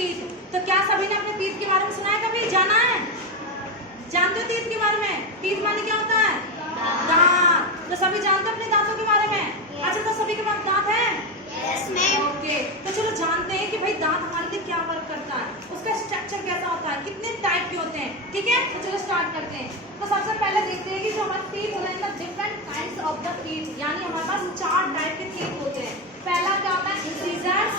Teeth. तो क्या सभी ने अपने टीथ के बारे में सुना है, कभी जाना है? जानते हो टीथ के बारे में? टीथ माने क्या होता है? दांत। तो सभी जानते हो अपने दांतों के बारे में? अच्छा, तो सभी के पास दांत है? ओके, तो चलो जानते हैं कि भाई दांत हमारे लिए क्या वर्क करता है, उसका स्ट्रक्चर कैसा होता है, कितने टाइप के होते हैं। ठीक है, तो चलो स्टार्ट करते हैं। तो सबसे पहले देखते हैं कि जो हमारे टीथ होते हैं ना, different kinds of the teeth, यानी हमारे पास 4 टाइप के टीथ होते हैं। पहला क्या होता है? इंसिजर्स,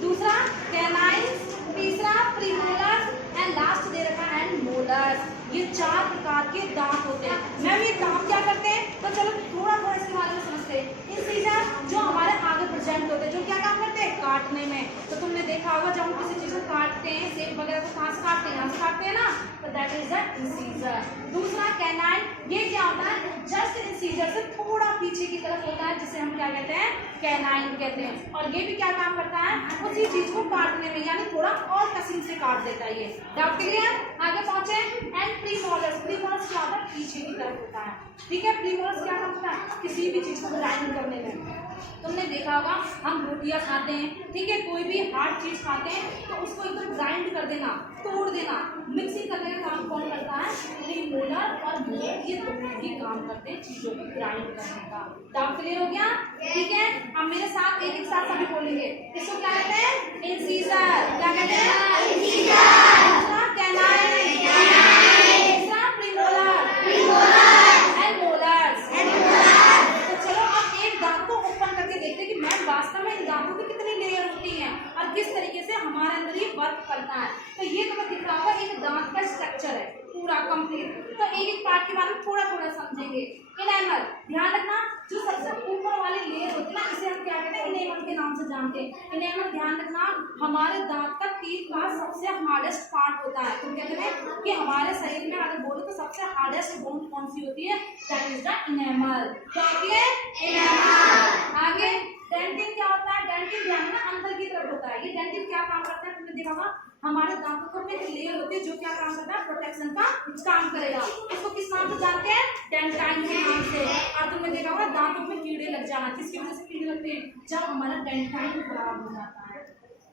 दूसरा कैनाइन्स, तीसरा प्रीमोलर्स एंड लास्ट दे रखा है एंड मोलर्स। ये 4 प्रकार के दांत होते हैं। मैम ये दांत क्या करते हैं? तो चलो थोड़ा थोड़ा इसके बारे में समझते हैं। इंसिजर जो हमारे आगे प्रेजेंट होते हैं, जो क्या काम करते हैं? काटने में। तो तुमने देखा होगा जब हम किसी चीज को काटते हैं, सेब वगैरह को कहाँ से काटते हैं? यहाँ से काटते हैं ना, तो दैट इज द इंसिजर। दूसरा कैनाइन, ये क्या होता है? जस्ट इंसिजर से थोड़ा पीछे की तरफ होता है, जिसे हम क्या कहते हैं? कैनाइन कहते हैं। और ये भी क्या काम करता है? उसी चीज को काटने में, यानी थोड़ा और कसिंग से काट देता है। ये डाउट क्लियर? आगे पहुंचे। एंड प्रीमोलर्स, प्रीमोलर्स क्या होता है? पीछे की तरफ होता है। ठीक है, प्रीमोलर्स क्या काम करता है? किसी भी चीज को ग्राइंड करने में। तुमने देखा होगा हम रोटियां खाते हैं, ठीक है, कोई भी हार्ड चीज खाते हैं तो उसको एकदम ग्राइंड कर देना, तोड़ देना, मिक्सिंग करने का काम कौन करता है? प्रीमोलर और मोलर, ये दोनों ही काम करते हैं चीजों को ग्राइंड करने का। डाउट क्लियर हो गया? ठीक है, अब मेरे साथ एक एक साथ सभी बोलेंगे। इसको क्या कहते हैं? इंसिजर। क्या कहते हैं? इंसिजर। दूसरा कैनाइन, तीसरा प्रीमोलर एंड मोलर्स। तो चलो अब एक दांत को ओपन करके देखते हैं कि मैम वास्तव में इन दांतों की कितनी लेयर होती है और किस तरीके से हमारे अंदर ये वर्क करता है। तो ये तुम्हें दिख रहा होगा एक दांत का स्ट्रक्चर है पूरा कंप्लीट। तो एक एक पार्ट के बारे में थोड़ा थोड़ा समझेंगे। इनेमल, ध्यान रखना, जो सबसे ऊपर वाली लेयर होती है ना, इसे हम क्या कहते हैं? इनेमल के नाम से जानते हैं। इनेमल, ध्यान रखना, हमारे दांत का टीथ का सबसे हार्डेस्ट पार्ट होता है। तो कहते हैं कि हमारे शरीर में अगर बोले तो सबसे हार्डेस्ट बोन कौन सी होती है? That is the enamel. क्या होती है? इनेमल। आगे डेंटिन क्या होता है? डेंटिन ध्यान ना अंदर की तरफ होता है। ये डेंटिन क्या काम करता है? तुमने देखा होगा हमारे दांतों में एक लेयर होती है जो क्या काम करता है? प्रोटेक्शन का काम करेगा। इसको किस नाम से जानते हैं? डेंटाइन के नाम से। और तुमने देखा होगा दांतों में कीड़े लग जाना, किसकी वजह से कीड़े लगते हैं? जब हमारा डेंटाइन खराब हो जाता है,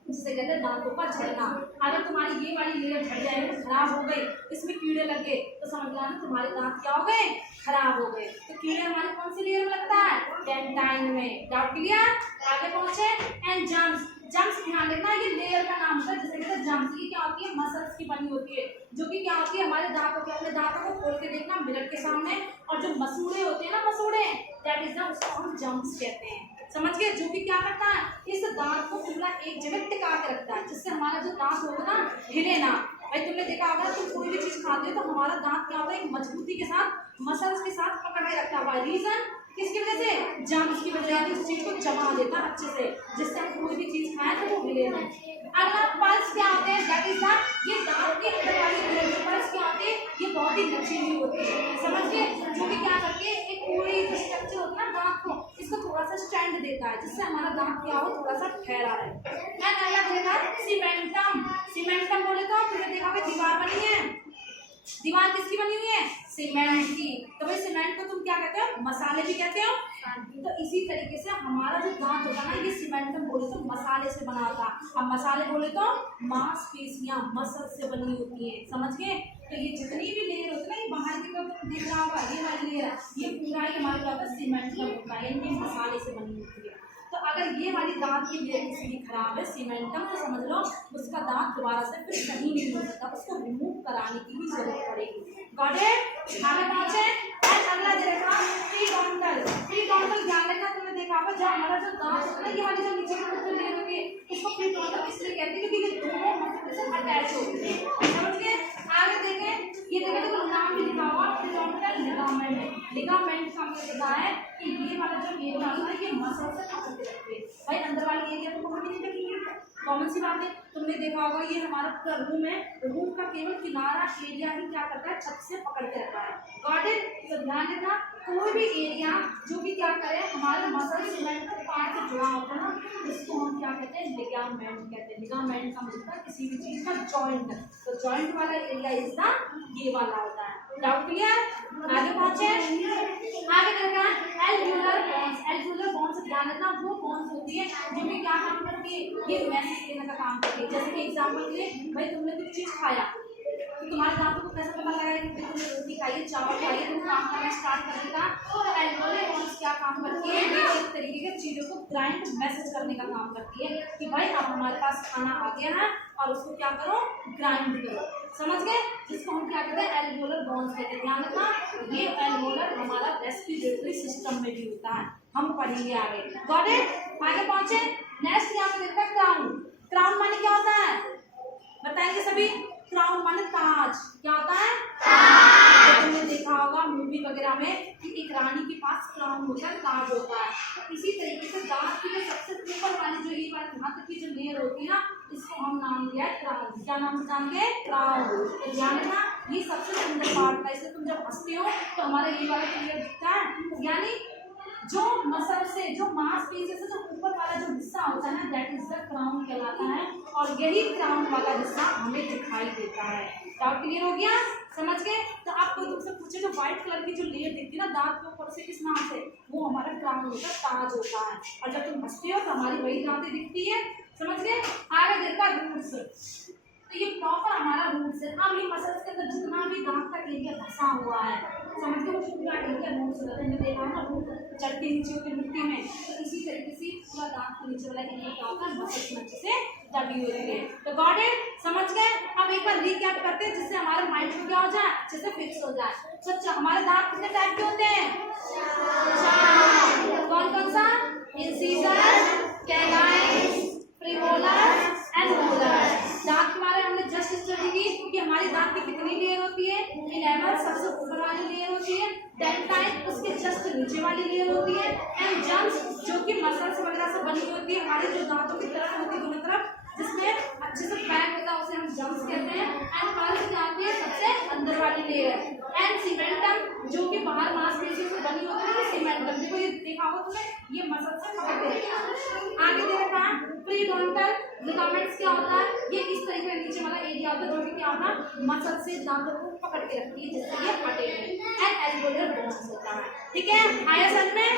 जिसे कहते हैं दांतों का झड़ना। अगर तुम्हारी ये वाली लेयर झड़ जाए, खराब हो गई, इसमें कीड़े लग गए, तो समझ लेना तुम्हारे दांत क्या हो गए? खराब हो गए। तो कीड़े हमारे कौन सी लेयर में लगता है? डेंटाइन में। Doubt clear? आगे पहुंचे। एंड जम्स, जम्स ध्यान रखना, ये लेयर का नाम होता है जिसे कहते हैं जम्स। ये क्या होती है? मसल्स की बनी होती है, जो कि क्या होती है? हमारे दांतों के, अपने दांतों को खोल के देखना मिरर के सामने, और जो मसूड़े होते हैं ना, मसूड़े, दैट इज ना, उसको हम जम्स कहते हैं। समझ गए? जो कि क्या करता है? इस दांत को पूरा एक जगह टिका के रखता है, जिससे हमारा जो दांत होगा ना, हिले ना। भाई तुमने देखा होगा तुम कोई भी चीज खाते हो तो हमारा दांत क्या होगा? एक मजबूती के साथ, मसल्स के साथ पकड़ के रखता हुआ। रीजन किसकी वजह से? जम्स की वजह से। उस चीज को जमा देता है अच्छे से, जिससे हम कोई भी चीज खाएं तो वो हिले नहीं। अगला पल्स क्या होते हैं? दैट इज द, ये दांत के अंदर वाली लेयर पल्स क्या होती है? ये बहुत ही लचीली होती है, समझ गए? जो कि क्या करती है? एक पूरी स्ट्रक्चर होता है ना दांत को, इसको थोड़ा सा स्टैंड देता है, जिससे हमारा दांत क्या हो? थोड़ा सा ठहरा रहे। अगला देखा सीमेंटम। सीमेंटम बोले तो तुमने देखा होगा दीवार बनी है, दीवार किसकी बनी हुई है? सीमेंट की। तो भाई सीमेंट को तुम क्या कहते हो? मसाले भी कहते हो। तो इसी तरीके से हमारा जो दांत होता है ना, ये सीमेंटम बोले तो मसाले से बना होता है। अब मसाले बोले तो मांसपेशियां, मसल से बनी होती है, समझ गए? तो ये जितनी भी लेयर होती है ना, ये बाहर की तरफ तुम देख रहा होगा, ये वाली लेयर, ये पूरा ही हमारे क्या होता है? सीमेंटम होता है, ये मसाले से बनी होती है। तो अगर ये वाली दांत की लेयर किसी की खराब है, सीमेंटम, तो समझ लो उसका दांत दोबारा से फिर सही नहीं हो सकता, उसको रिमूव कराने की भी जरूरत पड़ेगी। Got it? आगे पहुंचे। एंड अगला देखा पीरियोडोंटल। पीरियोडोंटल ध्यान रखना, तुमने देखा होगा जब हमारा जो दांत होता है, ये वाली जो नीचे की जो लेयर होती है, इसको पीरियोडोंटल इसलिए कहते हैं क्योंकि ये दोनों मसल से अटैच होती है, समझ गए? आगे देखें, ये देखें तो नाम भी लिखा हुआ पीरियोडोंटल लिगामेंट। लिगामेंट का मतलब होता है कि ये वाला जो एरिया होता है, ये मसल से पकड़ के रखते हैं। भाई अंदर वाली एरिया तो पकड़ के नहीं रखेंगे, कॉमन सी बात है। तुमने देखा होगा ये हमारा पूरा रूम है, रूम का केवल किनारा एरिया ही क्या करता है? छत से पकड़ के रखा है। Got it? तो ध्यान रखना, कोई भी एरिया जो भी क्या करे हमारे मसल सीमेंट का पार्ट से जुड़ा होता है ना, इसको हम क्या कहते हैं? लिगामेंट कहते हैं। लिगामेंट का मतलब किसी भी चीज का जॉइंट। तो जॉइंट वाला एरिया इज ना ये वाला होता है। Doubt clear? आगे पहुंचे। आगे देखा एल्व्यूलर बोन्स। एल्व्यूलर बोन्स ध्यान रखना, वो बोन्स होती है जो कि क्या काम करती है, ये मैसेज देने का काम करती है। जैसे कि एग्जाम्पल के लिए भाई तुमने कुछ चीज खाया तो तुम्हारे दांतों को कैसे पता लगेगा कि तुमने रोटी खाई है, चावल खाई है, तुम काम करना स्टार्ट कर देगा। तो एल्वोलर बोन्स क्या काम करती है, ये एक तरीके के चीजों को ग्राइंड मैसेज करने का काम करती है कि भाई अब हमारे पास खाना आ गया है और उसको क्या करो, ग्राइंड करो। समझ गए? जिसको हम क्या कहते हैं, एल्वोलर बोन्स कहते हैं। ध्यान रखना, ये एल्वोलर हमारा रेस्पिरेटरी सिस्टम में भी होता है, हम पढ़ेंगे आगे। Got it? आगे पहुंचे। नेक्स्ट यहाँ पे देखते हैं क्राउन। क्राउन माने क्या होता है, बताएंगे सभी? क्राउन माने ताज। क्या होता है? ताज। तुमने देखा होगा मूवी वगैरह में कि एक रानी के पास क्राउन होता है, ताज होता है। तो इसी तरीके से दांत की जो सबसे ऊपर वाली जो ये बात यहाँ तक की जो लेयर होती है ना, इसको हम नाम दिया है क्राउन। क्या नाम से जानते हैं? क्राउन। तो ध्यान रखना, ये सबसे सुंदर पार्ट है। इसे तुम जब हंसते हो तो हमारा ये वाला क्लियर दिखता है, यानी जो मसल से, जो मांसपेशी से जो ऊपर वाला जो हिस्सा होता है ना, दैट इज द क्राउन कहलाता है। और यही क्राउन वाला हिस्सा हमें दिखाई देता है। डाउट क्लियर हो गया? समझ गए? तो आप कोई तुमसे पूछे जो व्हाइट कलर की जो लेयर दिखती है ना दांत के ऊपर से, किस नाम से? वो हमारा क्राउन होता है, ताज होता है। और जब तुम हंसते हो तो हमारी वही दांतें दिखती है। समझ गए? आगे देखा रूट्स। तो ये प्रॉपर हमारा रूट्स है। अब ये मसल्स के अंदर जितना भी दांत का एरिया धंसा हुआ है, समझ गए, वो पूरा एरिया रूट्स होता है। हमने देखा ना रूट चढ़ती नीचे होती मिट्टी में, तो इसी तरीके से पूरा दांत के नीचे वाला एरिया क्या होता है, मसल्स में अच्छे से दबी होती है। तो गॉट इट? समझ गए? अब एक बार रिकैप करते हैं जिससे हमारे माइंड में क्या हो जाए, अच्छे से फिक्स हो जाए। सच्चा हमारे दांत कितने टाइप के होते हैं? चार। कौन कौन सा? Incisor, canine, premolar and molar. दांत के बारे में हमने जस्ट स्टडी की कि हमारी दांत की कितनी लेयर होती है। इनेमल सबसे ऊपर वाली लेयर होती है, डेंटाइन उसके जस्ट नीचे वाली लेयर होती है, एंड जम्स जो कि मसल्स वगैरह से बनी होती है, हमारे जो दांतों की तरफ होती है दोनों तरफ, जिसमें अच्छे से पैक होता है, उसे हम जम्स कहते हैं। एंड पल्स क्या होती है, सबसे अंदर वाली लेयर। एंड सीमेंटम जो कि बाहर मांसपेशी से बनी होती है, सीमेंटम। देखो ये देखा होगा तुमने, ये मसल से पकड़ते हैं। आगे दे रखा है प्रीडोंटल लिगामेंट्स। क्या होता है, ये इस तरीके का नीचे वाला एरिया होता है जो कि क्या होता है, मसल से दांतों को पकड़ के रखती है जिससे ये हटे। एंड एल्वोलर बोन्स होता है। ठीक है, आया समझ में?